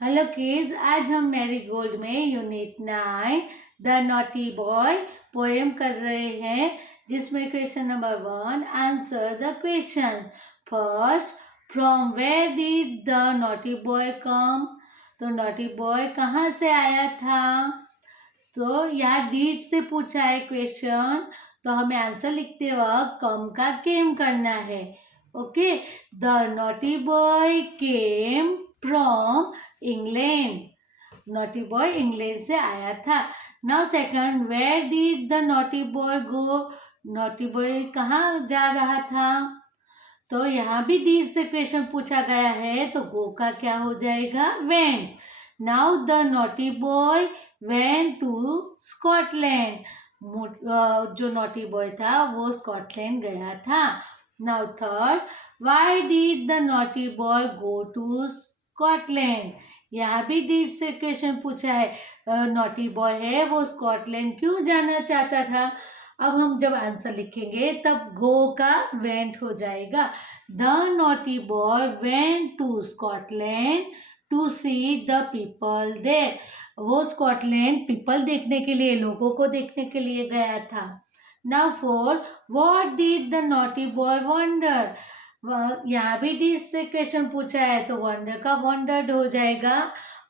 Hello kids, आज हम Marigold में unit 9 the naughty boy poem कर रहे हैं, जिसमें question number 1 answer the question. First, from where did the naughty boy come. तो नॉटी बॉय कहाँ से आया था। तो यहाँ डीड से पूछा है क्वेश्चन, तो हमें आंसर लिखते वक्त कम का केम करना है। Okay, the naughty boy came from England. Naughty boy England से आया था। Now second, where did the naughty boy go. Naughty boy कहाँ जा रहा था। तो यहाँ भी डीड से क्वेश्चन पूछा गया है, तो गो का क्या हो जाएगा, went. Now the naughty boy went to Scotland. जो नॉटी बॉय था वो स्कॉटलैंड गया था। Now third, why did the naughty boy go to Scotland. यहाँ भी डीड से क्वेश्चन पूछा है, नॉटी बॉय है वो स्कॉटलैंड क्यों जाना चाहता था। अब हम जब आंसर लिखेंगे तब गो का वेंट हो जाएगा। The naughty boy went to Scotland to see the people there. वो स्कॉटलैंड पीपल देखने के लिए, लोगों को देखने के लिए गया था। Now four, what did the naughty boy wonder. यहाँ भी डिड से क्वेश्चन पूछा है, तो वंडर का वंडर्ड हो जाएगा।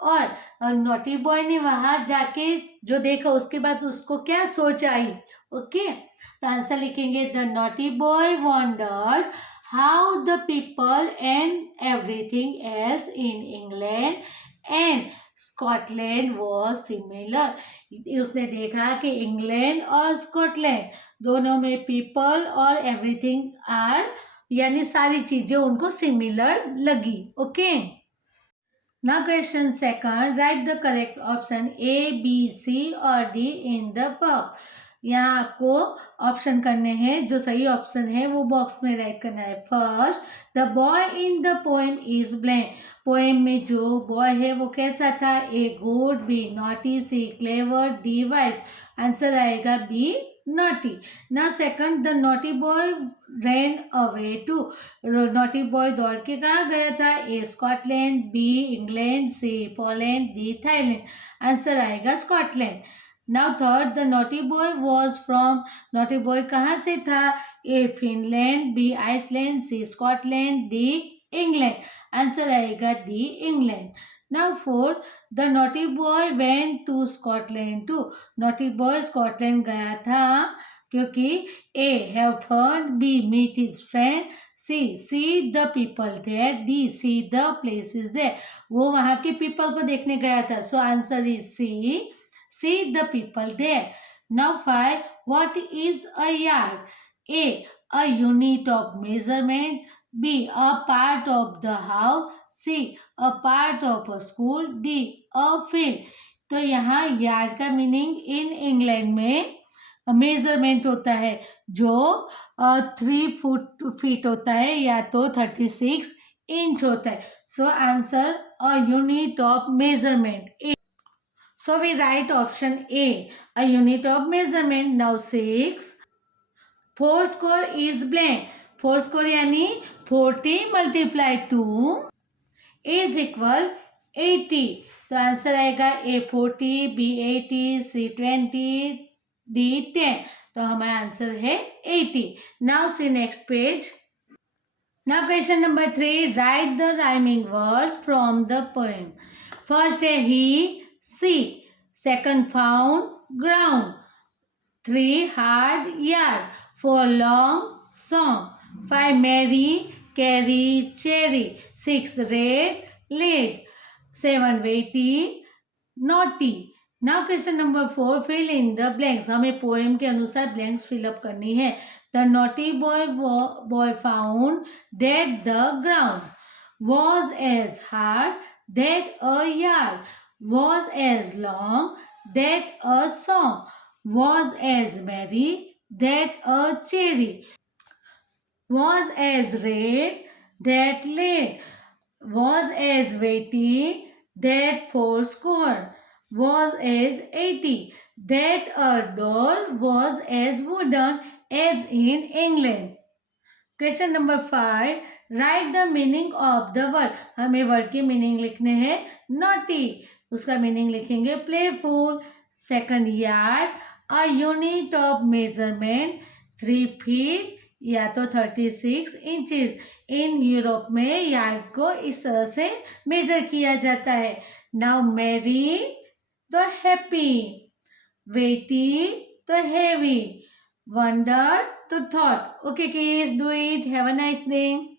और नॉटी बॉय ने वहां जाके जो देखा उसके बाद उसको क्या सोच आई। ओके, तो आंसर लिखेंगे the naughty boy wondered how the people and everything else in England and Scotland was similar. उसने देखा कि इंग्लैंड और स्कॉटलैंड दोनों में पीपल और एवरीथिंग आर, यानी सारी चीजें उनको सिमिलर लगी। Okay, now question second, right the correct option A, B, C और डी इन द बॉक्स। यहाँ आपको ऑप्शन करने हैं, जो सही ऑप्शन है वो बॉक्स में राइट करना है। First, the boy in the poem is blank. Poem में जो बॉय है वो कैसा था। A good, B naughty, C clever, D wise. Answer आएगा B naughty. Now second, the naughty boy ran away to. Naughty boy दौड़ के कहाँ गया था। A Scotland, B England, C Poland, D Thailand. Answer आएगा Scotland. Now third, the naughty boy was from. Naughty boy कहाँ से था। ए Finland, B Iceland, C Scotland, D England. Answer आएगा D England. Now fourth, the naughty boy went to Scotland to. Naughty boy Scotland गया था क्योंकि A have fun, B meet his friend, C see the people there, D see the places there. वो वहां के people को देखने गया था, so answer is C, see the people there. Now five, what is a yard. A a unit of measurement, B a part of the house, C a part of a school, D a field. तो यहाँ yard का meaning in England में measurement होता है, जो 3 feet होता है या तो 36 इंच होता है। So answer a unit of measurement. So we write option A, a unit of measurement. Now 6, 4 score is blank. 4 score यानी 40 multiplied 2 is equal 80। तो आंसर आएगा A 40, B 80, C 20, D 10। तो हमारा आंसर है 80। Now see next page. Now question number 3, write the rhyming words from the poem. First है he, see. Second, found, ground. 3, hard, yard. 4, long, song. 5, marry, carry, cherry. 6, red, lead. 7, weighty, naughty. Now question number 4, fill in the blanks. हमें poem के अनुसार blanks fill up करनी है। The naughty boy found that the ground was as hard that a yard, was as long that a song, was as merry that a cherry, was as red that laid, was as weighty that 4 score, was as 80 that a door was as wooden as in England. Question number 5, right the meaning of the word. हमें word के meaning लिखने हैं। Naughty, उसका meaning लिखेंगे playful. Second, yard, a unit of measurement, 3 feet या तो 36 inches. In Europe में yard को इस तरह से मेजर किया जाता है। नाउ मैरी तो हैप्पी, वेटी तो heavy, wonder to thought. Okay, kids, do it. Have a nice day.